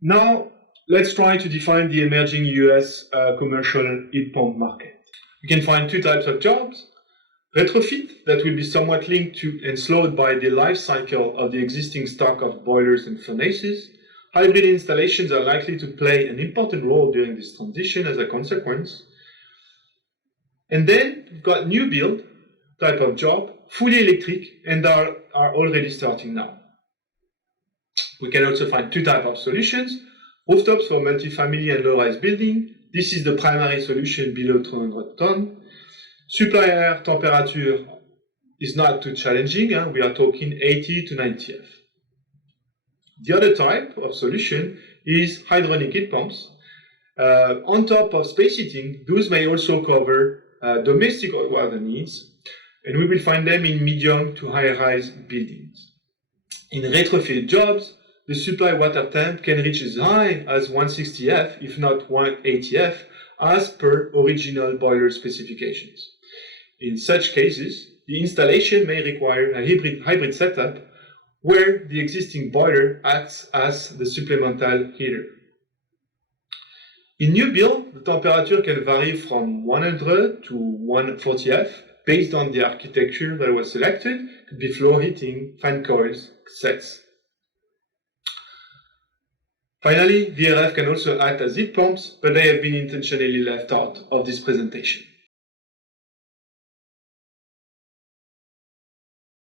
Now, let's try to define the emerging US commercial heat pump market. We can find two types of jobs. Retrofit, that will be somewhat linked to and slowed by the life cycle of the existing stock of boilers and furnaces. Hybrid installations are likely to play an important role during this transition as a consequence. And then we've got new build type of job, fully electric, and are already starting now. We can also find two types of solutions. Rooftops for multifamily and low-rise building. This is the primary solution below 200 tons. Supply air temperature is not too challenging. We are talking 80 to 90 F. The other type of solution is hydronic heat pumps. On top of space heating, those may also cover domestic hot water needs, and we will find them in medium to high-rise buildings. In retrofit jobs, the supply water temp can reach as high as 160 F, if not 180 F, as per original boiler specifications. In such cases, the installation may require a hybrid setup where the existing boiler acts as the supplemental heater. In new build, the temperature can vary from 100 to 140 F based on the architecture that was selected. It could be floor heating, fan coils, sets. Finally, VRF can also act as heat pumps, but they have been intentionally left out of this presentation.